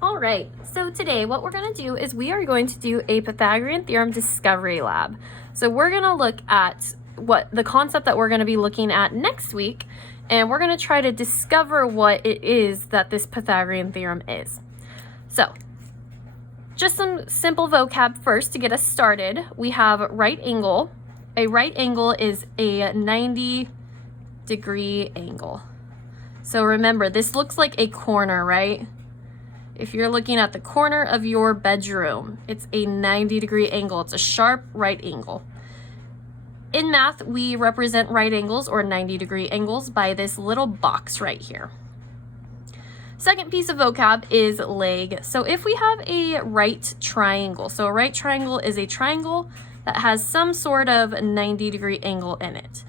All right, so today what we're going to do is we are going to do a Pythagorean theorem discovery lab. So we're going to look at what the concept that we're going to be looking at next week, and we're going to try to discover what it is that this Pythagorean theorem is. So just some simple vocab first to get us started. We have right angle. A right angle is a 90-degree angle. So remember, this looks like a corner, right? If you're looking at the corner of your bedroom, it's a 90-degree angle. It's a sharp right angle. In math, we represent right angles or 90-degree angles by this little box right here. Second piece of vocab is leg. So if we have a right triangle, so a right triangle is a triangle that has some sort of 90-degree angle in it.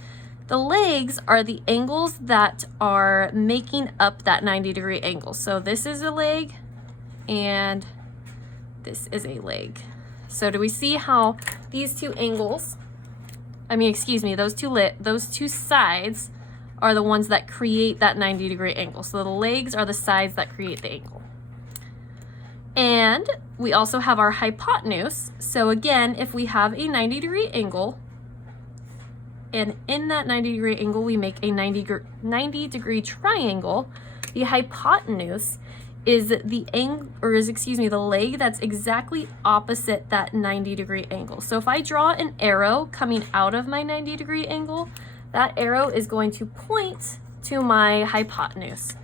The legs are the angles that are making up that 90-degree angle. So this is a leg, and this is a leg. So do we see how these two angles, those two sides are the ones that create that 90-degree angle. So the legs are the sides that create the angle. And we also have our hypotenuse. So again, if we have a 90-degree angle, and in that 90-degree angle we make a 90-degree triangle, the hypotenuse is the leg that's exactly opposite that 90-degree angle. So if I draw an arrow coming out of my 90-degree angle, that arrow is going to point to my hypotenuse.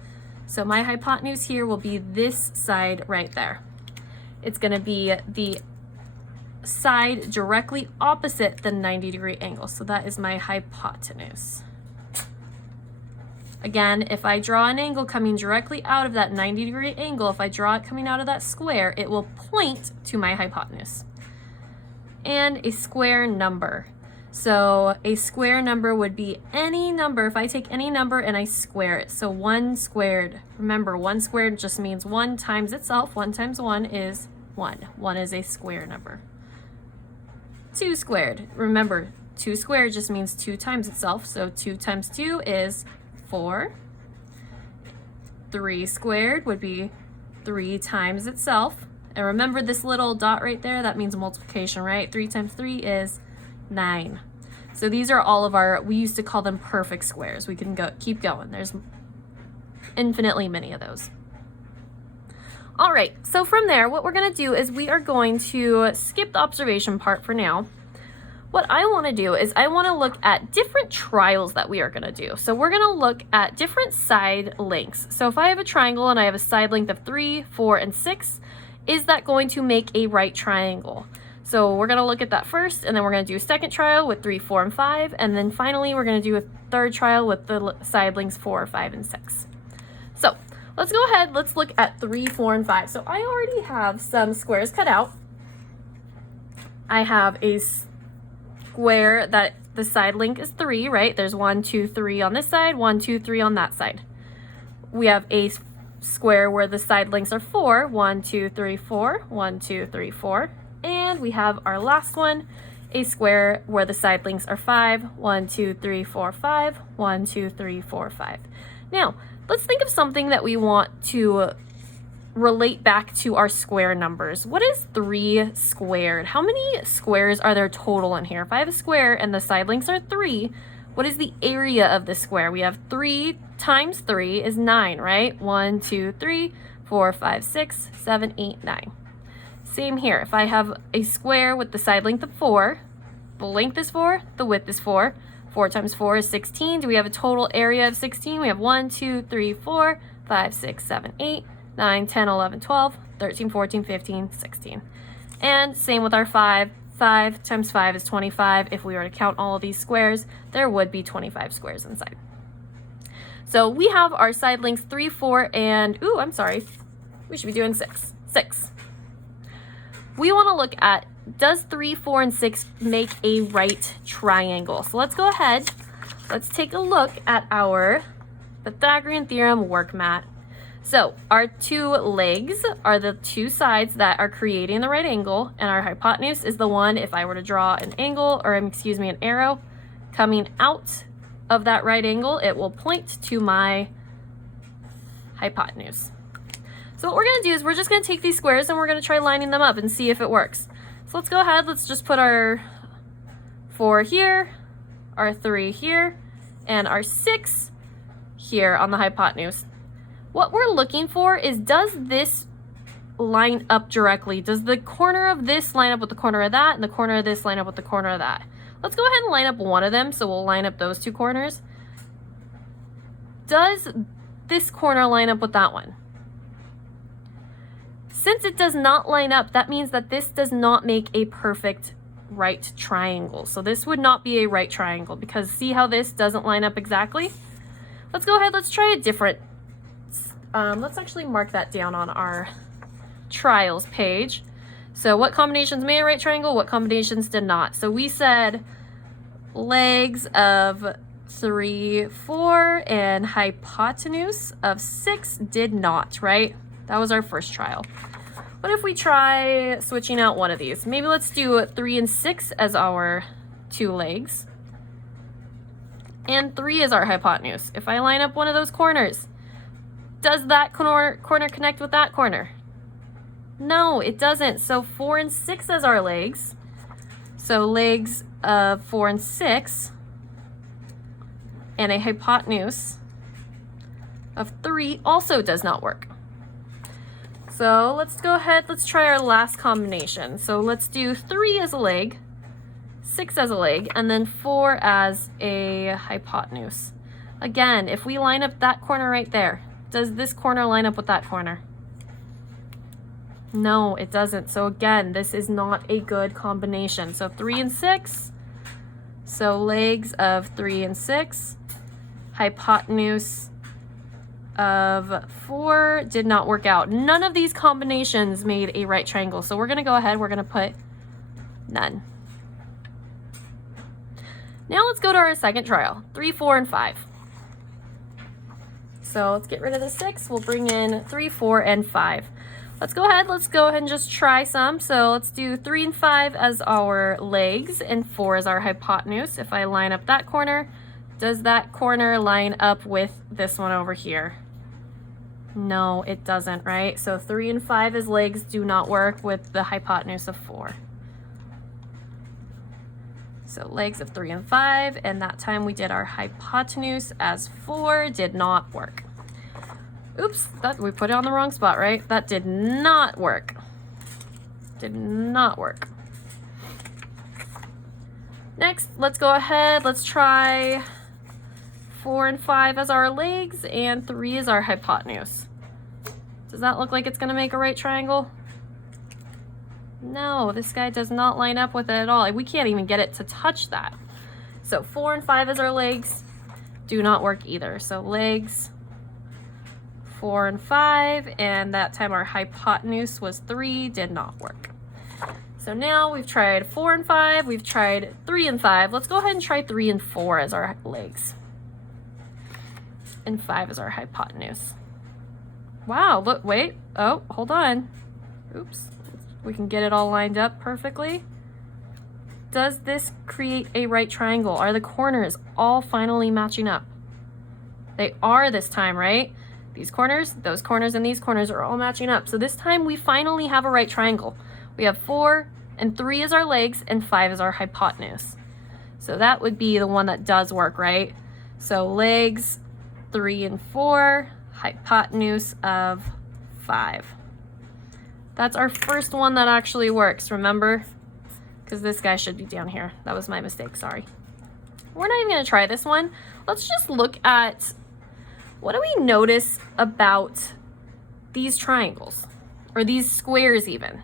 So my hypotenuse here will be this side right there. It's going to be the side directly opposite the 90-degree angle. So that is my hypotenuse. Again, if I draw an angle coming directly out of that 90-degree angle, if I draw it coming out of that square, it will point to my hypotenuse. And a square number. So a square number would be any number. If I take any number and I square it, so 1 squared, remember 1 squared just means 1 times itself. 1 times 1 is 1. 1 is a square number. 2 squared, remember 2 squared just means 2 times itself. So 2 times 2 is 4. 3 squared would be 3 times itself. And remember this little dot right there, that means multiplication, right? 3 times 3 is 9. So these are all of our, we used to call them perfect squares. We can keep going. There's infinitely many of those. All right, so from there, what we're going to do is we are going to skip the observation part for now. What I want to do is I want to look at different trials that we are going to do. So we're going to look at different side lengths. So if I have a triangle and I have a side length of 3, 4, and 6, is that going to make a right triangle? So we're going to look at that first, and then we're going to do a second trial with 3, 4, and 5, and then finally we're going to do a third trial with the side lengths 4, 5, and 6. So let's go ahead, let's look at 3, 4, and 5. So I already have some squares cut out. I have a square that the side length is 3, right? There's 1, 2, 3 on this side, 1, 2, 3 on that side. We have a square where the side lengths are 4, 1, 2, 3, 4, 1, 2, 3, 4. And we have our last one, a square where the side lengths are 5, 1, 2, 3, 4, 5, 1, 2, 3, 4, 5. Now, let's think of something that we want to relate back to our square numbers. What is 3 squared? How many squares are there total in here? If I have a square and the side lengths are 3, what is the area of the square? We have 3 times 3 is 9, right? 1, 2, 3, 4, 5, 6, 7, 8, 9. Same here. If I have a square with the side length of 4, the length is 4, the width is 4. 4 times 4 is 16. Do we have a total area of 16? We have 1, 2, 3, 4, 5, 6, 7, 8, 9, 10, 11, 12, 13, 14, 15, 16. And same with our 5. 5 times 5 is 25. If we were to count all of these squares, there would be 25 squares inside. So we have our side lengths 3, 4, and, we should be doing 6. 6. We want to look at, does 3, 4, and 6 make a right triangle? So let's go ahead. Let's take a look at our Pythagorean theorem work mat. So our 2 legs are the 2 sides that are creating the right angle, and our hypotenuse is the one, if I were to draw an arrow coming out of that right angle, it will point to my hypotenuse. So what we're going to do is we're just going to take these squares and we're going to try lining them up and see if it works. So let's go ahead, let's just put our 4 here, our 3 here, and our 6 here on the hypotenuse. What we're looking for is, does this line up directly? Does the corner of this line up with the corner of that, and the corner of this line up with the corner of that? Let's go ahead and line up one of them, so we'll line up those two corners. Does this corner line up with that one? Since it does not line up, that means that this does not make a perfect right triangle. So this would not be a right triangle, because see how this doesn't line up exactly? Let's go ahead, let's try a different, let's actually mark that down on our trials page. So what combinations made a right triangle, what combinations did not? So we said legs of 3, 4, and hypotenuse of 6 did not, right? That was our first trial. What if we try switching out one of these? Maybe let's do 3 and 6 as our 2 legs. And 3 is our hypotenuse. If I line up one of those corners, does that corner connect with that corner? No, it doesn't. So 4 and 6 as our legs. So legs of 4 and 6. And a hypotenuse of 3 also does not work. So let's go ahead, let's try our last combination. So let's do 3 as a leg, 6 as a leg, and then 4 as a hypotenuse. Again, if we line up that corner right there, does this corner line up with that corner? No, it doesn't. So again, this is not a good combination. So 3 and 6, so legs of 3 and 6, hypotenuse of 4 did not work out. None of these combinations made a right triangle. So we're going to go ahead, we're going to put none. Now let's go to our second trial, 3, 4, and 5. So let's get rid of the 6. We'll bring in 3, 4, and 5. Let's go ahead and just try some. So let's do 3 and 5 as our legs and 4 as our hypotenuse. If I line up that corner, does that corner line up with this one over here? No, it doesn't, right? So 3 and 5 as legs do not work with the hypotenuse of 4. So legs of 3 and 5, and that time we did our hypotenuse as 4, did not work. Oops, we put it on the wrong spot, right? That did not work. Did not work. Next, let's go ahead, let's try 4 and 5 as our legs, and 3 as our hypotenuse. Does that look like it's going to make a right triangle? No, this guy does not line up with it at all. We can't even get it to touch that. So 4 and 5 as our legs do not work either. So legs, 4 and 5, and that time our hypotenuse was 3, did not work. So now we've tried 4 and 5, we've tried 3 and 5. Let's go ahead and try 3 and 4 as our legs. And 5 is our hypotenuse. Wow, look, wait, oh, hold on. Oops, we can get it all lined up perfectly. Does this create a right triangle? Are the corners all finally matching up? They are this time, right? These corners, those corners, and these corners are all matching up. So this time we finally have a right triangle. We have 4 and 3 as our legs, and 5 is our hypotenuse. So that would be the one that does work, right? So legs, 3 and 4, hypotenuse of 5. That's our first one that actually works, remember? Because this guy should be down here. That was my mistake, sorry. We're not even going to try this one. Let's just look at, what do we notice about these triangles? Or these squares even?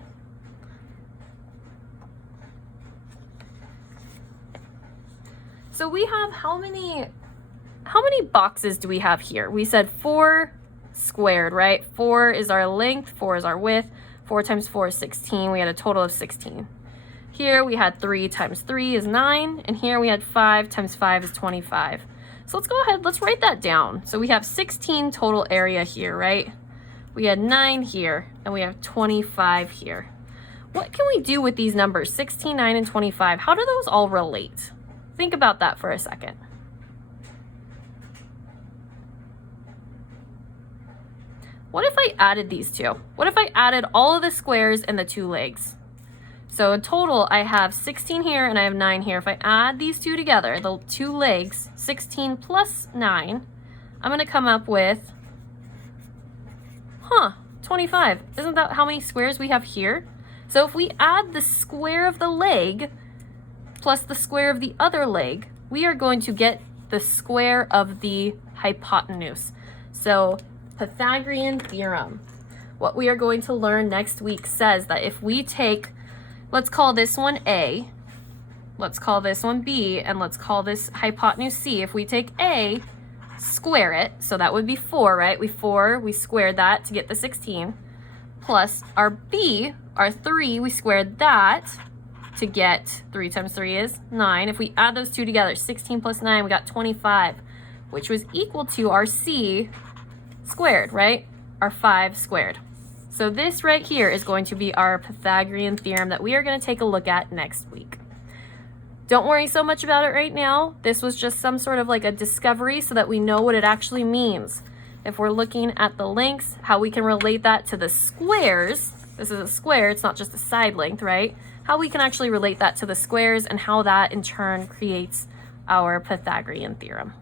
So we have how many boxes do we have here? We said 4 squared, right? 4 is our length, 4 is our width. 4 times 4 is 16. We had a total of 16. Here we had 3 times 3 is 9. And here we had 5 times 5 is 25. So let's go ahead, let's write that down. So we have 16 total area here, right? We had 9 here, and we have 25 here. What can we do with these numbers, 16, 9, and 25? How do those all relate? Think about that for a second. what if I added these two? What if I added all of the squares and the 2 legs? So in total, I have 16 here and I have 9 here. If I add these two together, the 2 legs, 16 plus 9, I'm going to come up with, 25. Isn't that how many squares we have here? So if we add the square of the leg plus the square of the other leg, we are going to get the square of the hypotenuse. So Pythagorean theorem. What we are going to learn next week says that if we take, let's call this one A, let's call this one B, and let's call this hypotenuse C. If we take A, square it, so that would be 4, right? We squared that to get the 16, plus our B, our 3, we squared that to get 3 times 3 is 9. If we add those two together, 16 plus 9, we got 25, which was equal to our C squared, right? Our 5 squared. So this right here is going to be our Pythagorean theorem that we are going to take a look at next week. Don't worry so much about it right now. This was just some sort of like a discovery so that we know what it actually means. If we're looking at the lengths, how we can relate that to the squares. This is a square, it's not just a side length, right? How we can actually relate that to the squares and how that in turn creates our Pythagorean theorem.